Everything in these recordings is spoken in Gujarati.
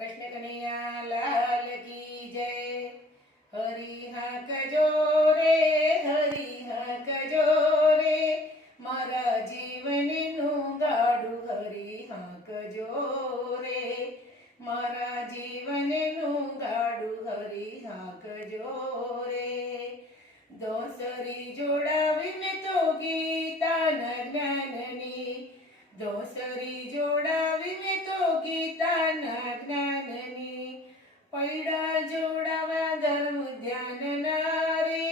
कृष्ण कन्हैया लाल की जय। हरि हांकजो रे, हरि हांकजो रे, मारा जीवनનું ગાડું હરી હાંકજો રે, મારા જીવનનું ગાડું હરી હાંકજો રે। દોસરી જોડાવી મેં તો ગીતાના જ્ઞાનની, દોસરી જોડાવી મેં તો ગીતાના જ્ઞાનની, પૈડા જોડાવા ધર્મ ધ્યાનના રે,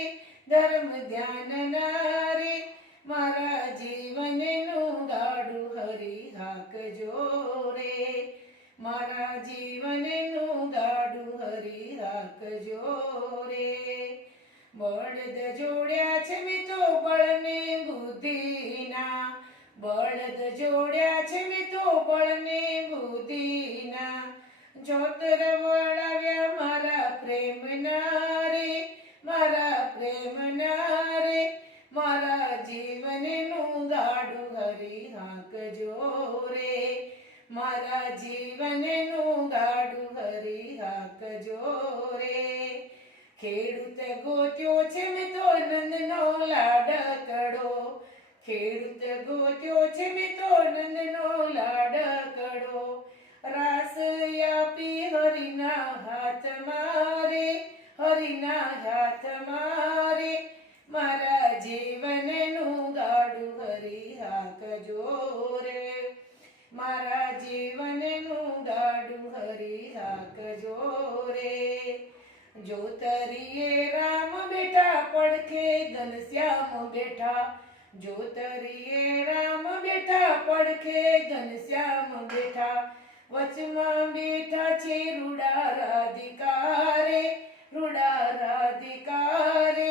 ધર્મ ધ્યાનના રે, મારા જીવનનું ગાડું હરી હાંકજો રે, મારા જીવનનું ગાડું હરી હાંકજો રે। બળદ જોડ્યા છે મેં તો બળને બુદ્ધિના, બળદ જોડ્યા છે મેં તો બળને બુદ્ધિના, જોતર વળાવ્યા મારા પ્રેમના રે, મારા પ્રેમના રે, મારા જીવનનું ગાડું હરી હાંકજો રે, મારા જીવનનું ગાડું હરી હાંકજો રે। ખેડૂત ગોત્યો છે મેં તો નંદનો લાડકડો, ખેડૂત ગોત્યો છે મેં તો નંદનો લાડકડો, રાસ આપી હરિના હાથ મારે, હરિના હાથ મારે, મારા જીવનનું ગાડું હરી હાંકજો રે, મારા જીવનનું ગાડું હરી હાંકજો રે। જોતરીએ રામ બેઠા પડખે ઘનશ્યામ બેઠા, જોતરીએ રામ બેઠા પડખે ઘનશ્યામ બેઠા, વચમાં બેઠા છે રૂડા રાધિકા રે, રૂડા રાધિકા રે,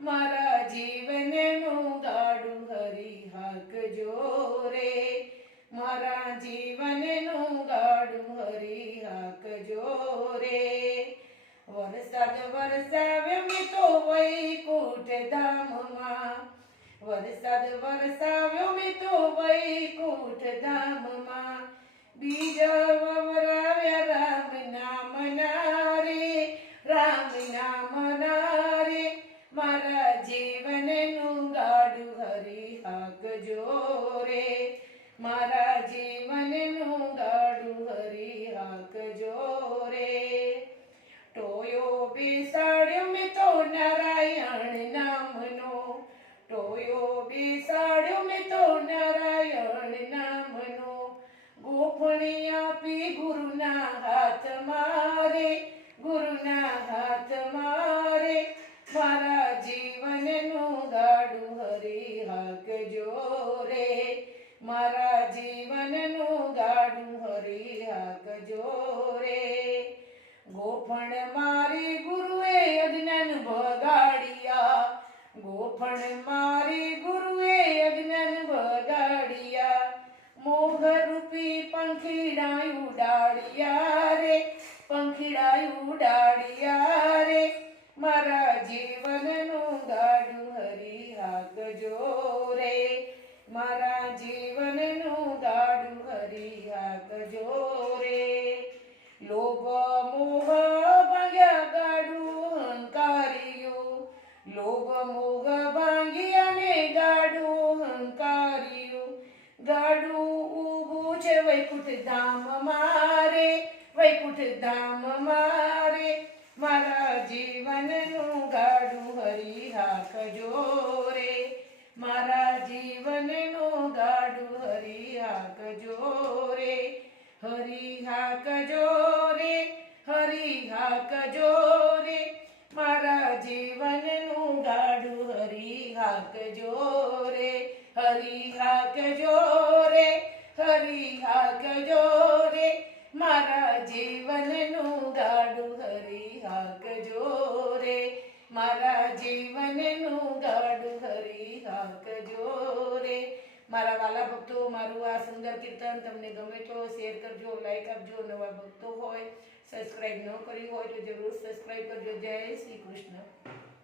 મારા જીવનનું ગાડું હરી હાંકજો રે, મારા જીવનનું ગાડું હરી હાંકજો રે। વરસાદ વરસાવ્યો મેં તો વૈકુંઠ ધામમાં, વરસાદ વરસાવ્યો મેં તો વૈકુંઠ ધામમાં, બીજ વવરાવ્યા રામ નામના રે, રામ નામના રે, મારા જીવનનું ગાડું હરી હાંકજો રે, મારા જીવનનું ગાડું હરી હાંકજો રે। ટોયો બેસાડ્યો મેં તો નારાયણ નામનો, ટોયો બેસાડ્યો મેં તો નારાયણ નામનો, ગોફણી આપી ગુરુના હાથ મારે, ગુરુના હાથ મારે, મારા જીવનનું ગાડું હરી હાંકજો રે, મારા જીવનનું ગાડું હરી હાંકજો રે। ગોફણ મારી ગુરુએ અજ્ઞાન ભગાડ્યા, ગોફણ મારી ગુરુએ અજ્ઞાન ભગાડ્યા, મોહરૂપી પંખીડા ઉડાડ્યા રે, પંખીડા ઉડાડ્યા રે, મારા જીવનનું ગાડું હરી હાંકજો રે, મારા જીવનનું ગાડું હરી હાંકજો રે। લોભ મોહ ભાગ્યા ગાડું હંકાર્યું, લોભ મોહ ભાગ્યા ને ગાડું હંકાર્યું, ગાડું ઊભું છે વૈકુંઠ ધામ મારે, વૈકુંઠ ધામ મારે, મારા જીવનનું ગાડું હરી હાંકજો રે, મારા જીવનનું ગાડું હરી હાંકજો રે, હરી હાંકજો રે, હરી હાંકજો રે, મારા જીવનનું ગાડું હરી હાંકજો રે, હરી હાંકજો રે, હરી હાંકજો રે, મારા જીવનનું ગાડું હરી હાંકજો રે, મારા જીવનનું ગાડું હરી હાંકજો રે। મારા વાલા ભક્તો, મારું આ સુંદર કીર્તન તમને ગમે તો શેર કરજો, લાઈક આપજો, નવા ભક્તો હોય સબસ્ક્રાઈબ ન કરી હોય તો જરૂર સબસ્ક્રાઈબ કરજો। જય શ્રી કૃષ્ણ।